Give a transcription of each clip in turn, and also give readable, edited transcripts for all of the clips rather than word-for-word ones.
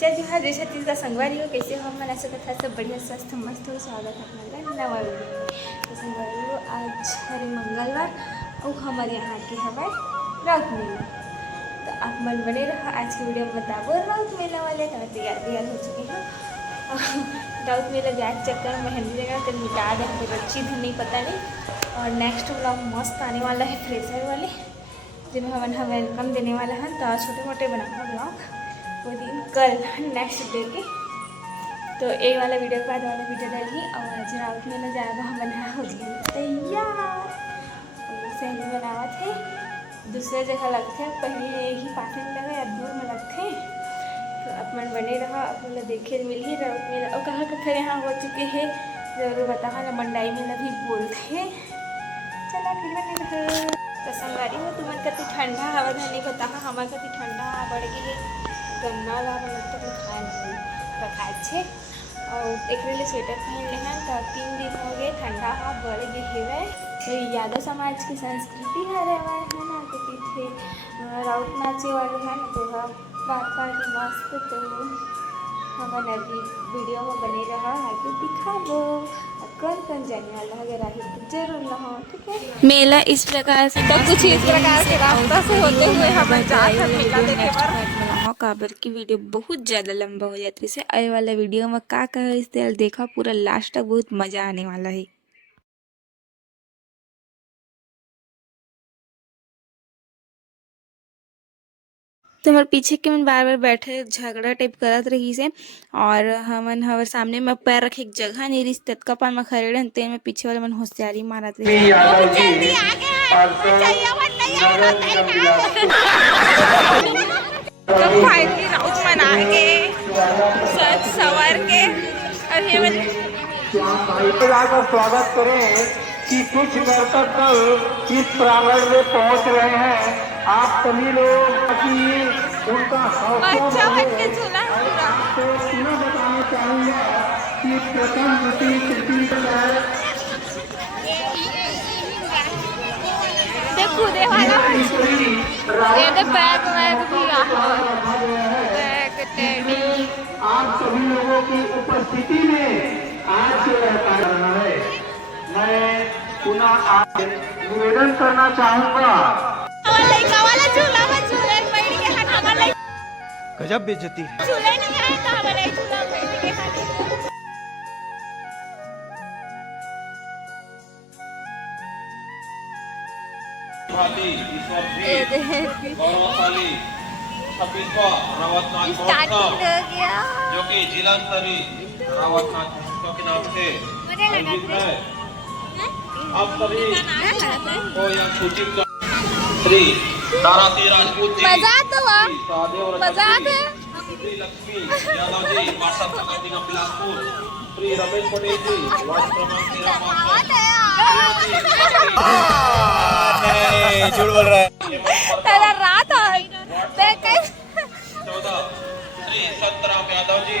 जय जोहार जय छत्तीसगढ़ संगवारी हो। कैसे हो? मन ऐसा कथा सब बढ़िया स्वस्थ मस्त हो। स्वागत है अपना नवा वीडियो में। तो संगवारी हो, आज हरे मंगलवार और हमारे यहाँ के हमारे राउत मेला। तो आप मन बने रहो। आज की वीडियो में बताबो राउत मेला वाले तो तैयार हो चुके हैं। राउत मेला जाए चक्कर मेहंदी जगह तो मिटा दे फिर अच्छी धन नहीं पता नहीं। और नेक्स्ट व्लॉग मस्त आने वाला है फ्रेशर वाले, जिन्हें हम वेलकम देने वाला है। तो छोटे मोटे बनाऊँगा ब्लॉग वो दिन कल नेक्स्ट डे के। तो एक वाला वीडियो के बाद वाला वीडियो डाली। और आज राउत मेला जाएगा हम बना हो गया तैयार। सहेली बनावा थे दूसरे जगह लगते हैं, पहले ही पास में लगा या दूर में लगते हैं। तो अपन बने रहा, अपन देखे मिली राउत मेला और कहाँ कखर यहाँ हो चुके हैं जरूर बताओ ना। मंडाई मेला भी बोलते हैं। चला फिर बने रहा। तो संगवारी हो तुम्हें कति ठंडा हवा नहीं बता हमारे कति ठंडा बढ़ गई है। गन्ना ला मतलब तो खाए रखा छे और एक स्वेटर पहन ले हैं। तो 3 दिन हो गए ठंडा हवा बढ़ गई है। तो यादव समाज की संस्कृति हरे हमारे है ना। तो पीछे राउत नाचे वाले हैं ना, तो बात पार्टी मस्त। तो हमारे अभी वीडियो में बने रहा आगे दिखा दो। कौन जाने वाला अगर आगे तो जरूर लहो, ठीक है। मेला इस प्रकार से तो कुछ इस प्रकार के रास्ता से होते हुए हम जाकर मेला देखे पर काबर की वीडियो बहुत ज़्यादा लंबा हो जाती है। आए वाला वीडियो में का इस तरह देखा पूरा लास्ट तक, बहुत मज़ा आने वाला है। तो हमारे पीछे के मन बार बार बैठे झगड़ा टाइप करत रही से। और हमन हमारे सामने में पैर रखे एक जगह नहीं रही तत्का पान में खड़े रहे तेन में पीछे वाले मन होशियारी मारत रही। तो फाइनली राउत मना के सज सवर के स्वागत करें कि कुछ नर्तक कल इस प्रांगण में पहुंच रहे हैं। आप सभी लोग उनका हौसला बताना चाहूँगा कि प्रथम कूदे वाला बैग भी आप सभी लोगों की उपस्थिति में आज रहा है। मैं पुनः आज निवेदन करना चाहूँगा। गजब बेइज्जती गौरवशाली 26वां रावत नाच महोत्सव जो कि जिला स्तरीय रावत नाच महोत्सव के नाम से आयोजित है। आप सभी को यह सूचित श्री ताराती राजपूत जी, श्री लक्ष्मी यादव जी पार्षद संगठन बिलासपुर, श्री रमेश पटेल जी वार्ड क्रमांक 13 झूठ बोल रहा है। तेरा रात 14 श्री संतराम यादव जी।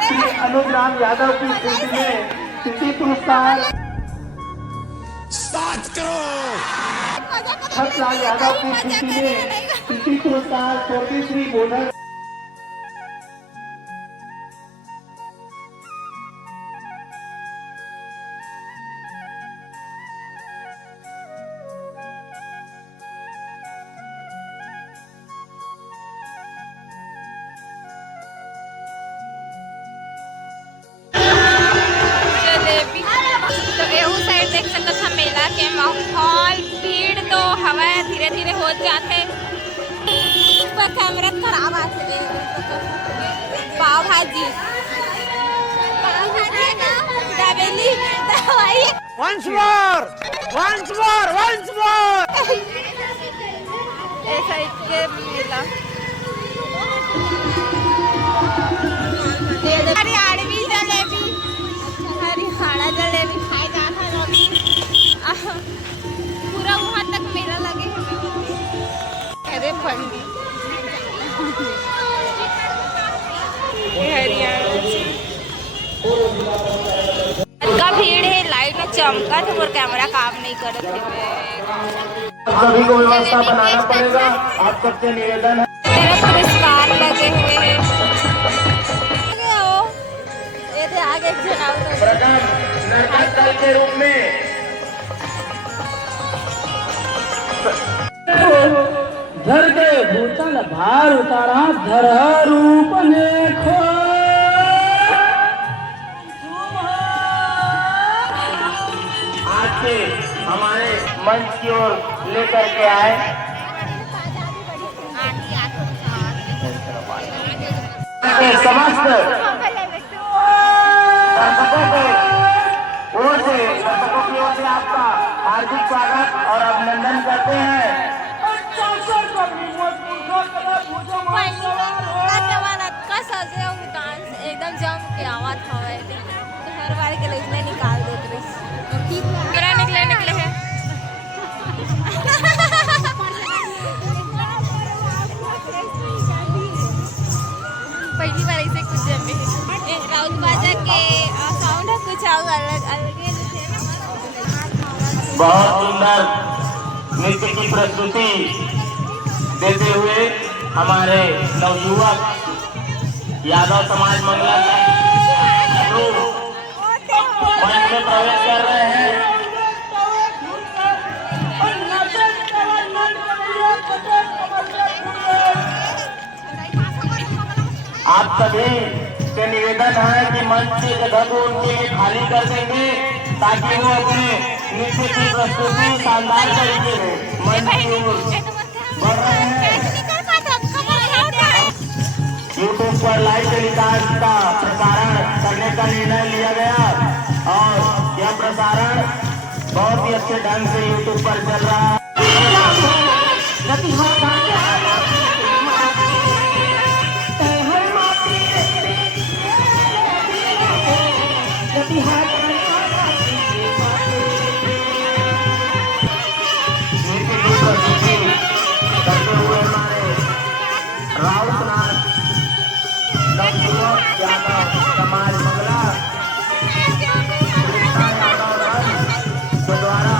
श्री अनुराम यादव की स्थिति में स्थिति पुरस्कार छतलाल यादव की स्थिति में स्थिति पुरस्कार छोटी श्री बोनर देख सकते हैं। मेला के माहौल भीड़ तो हवा धीरे धीरे हो जाते। कैमरा खराब आते पाव भाजी दाबेली दवाई Once more, once more, once more. ऐसा के मेला हरी आड़वी जलेबी हरी हाड़ा जलेबी खाए जाता है। पूरा वहाँ तक मेला लगे है। अरे फंडी हरियाणा का भीड़ है। लाइन में चमका तो मोर कैमरा काम नहीं करत है। सभी को व्यवस्था बनाना पड़ेगा। आप सबसे निवेदन है। मेरा पुरस्कार लगे हुए हैं। ये तो आगे चुनाव प्रथम नर्तक दल के रूप में धर के भूतल भार उतारा धर रूप देखो। आज से हमारे मंच की ओर लेकर के आए समस्त दर्शकों को ओर से दर्शकों की ओर से आपका हार्दिक स्वागत और अभिनंदन करते हैं। डांस एकदम जम के आवत हवे तो हर बार के लिए निकाल देत रही पूरा निकले है। पहली बार ऐसे कुछ जमे है राउत बाजा के साउंड है कुछ अलग अलग है ना। बहुत सुंदर नृत्य की प्रस्तुति देते हुए हमारे नवयुवक यादव समाज मंगल मंच में प्रवेश कर रहे हैं। आप सभी से निवेदन है कि मंच की जगह को उनके लिए खाली कर देंगे ताकि वो अपने नृत्य की प्रस्तुति शानदार तरीके से मंच की ओर बढ़ रहे हैं। यूट्यूब पर लाइव टेलीकास्ट का प्रसारण करने का निर्णय लिया गया और यह प्रसारण बहुत ही अच्छे ढंग से यूट्यूब पर चल रहा है। करते हुए हमारे राउतनाथ नवयुवक यादव समाज मंगला के द्वारा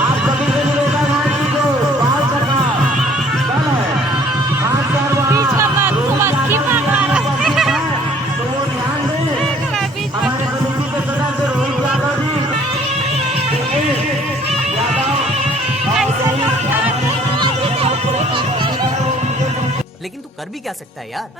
आप सभी से निवेदन है कि जो बाल सका दल है खास कर तो वो ध्यान दें। हमारे समिति के सदस्य रोहित यादव जी लेकिन तू कर भी क्या सकता है यार।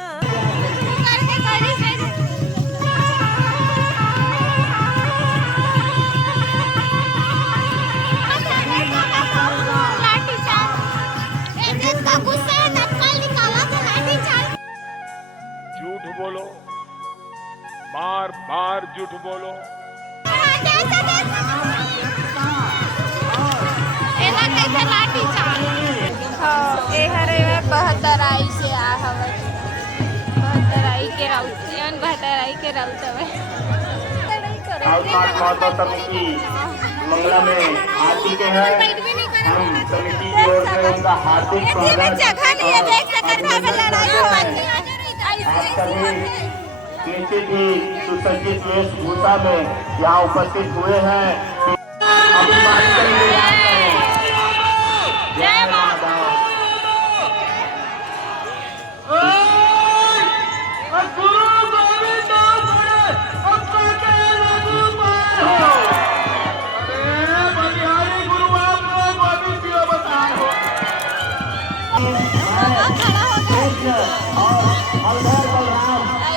झूठ बोलो, बार बार झूठ बोलो। बहतराई से आ हवे बहतराई के राउतियन बहतराई के राउत हवे महोत्सव समिति मंगला में आ चुके हैं। हम समिति की ओर से उनका हार्दिक स्वागत आप सभी निश्चित ही सुसज्जित वेशभूषा में यहाँ उपस्थित हुए हैं। जय माता।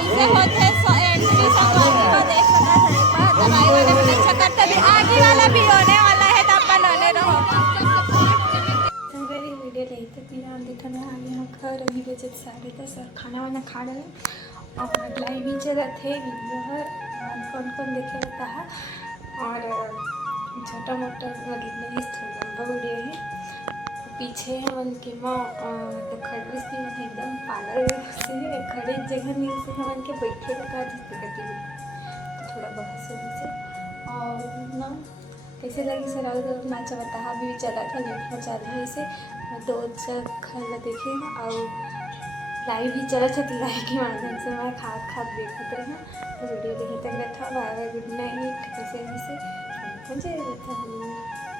ऐसे होते एंट्री संगवारी को देख सका दवाई वाला भी अच्छा करते भी आगे वाला भी होने वाला है तो अपन होने रहो संगवारी वीडियो ले तो पीरा देखने आ गए हम घर अभी बजे 10:30 और खाना वाना खा रहे और लाइव भी चला थे वीडियो है कौन कौन देखे रहता है और छोटा मोटा मतलब लंबा वीडियो है। पीछे है उनके माँ तो खड़े से एकदम पागल से खड़े जगह में से हम उनके बैठे रखा जिससे करके तो थोड़ा बहुत से और ना कैसे लगी सर और नाचा बता भी चला था लेट में चल रहे से दो खल देखे और लाइव ही चला था तो लाइव के माध्यम से मैं खाद देखते रहे तो वीडियो देखते रहता बाय बाय गुड नाइट। ऐसे रहता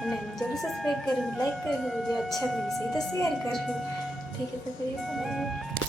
नहीं जरूर सब्सक्राइब करूँ, लाइक करूँ, वीडियो अच्छा लगे सही तो शेयर करूँ। ठीक है तो फिर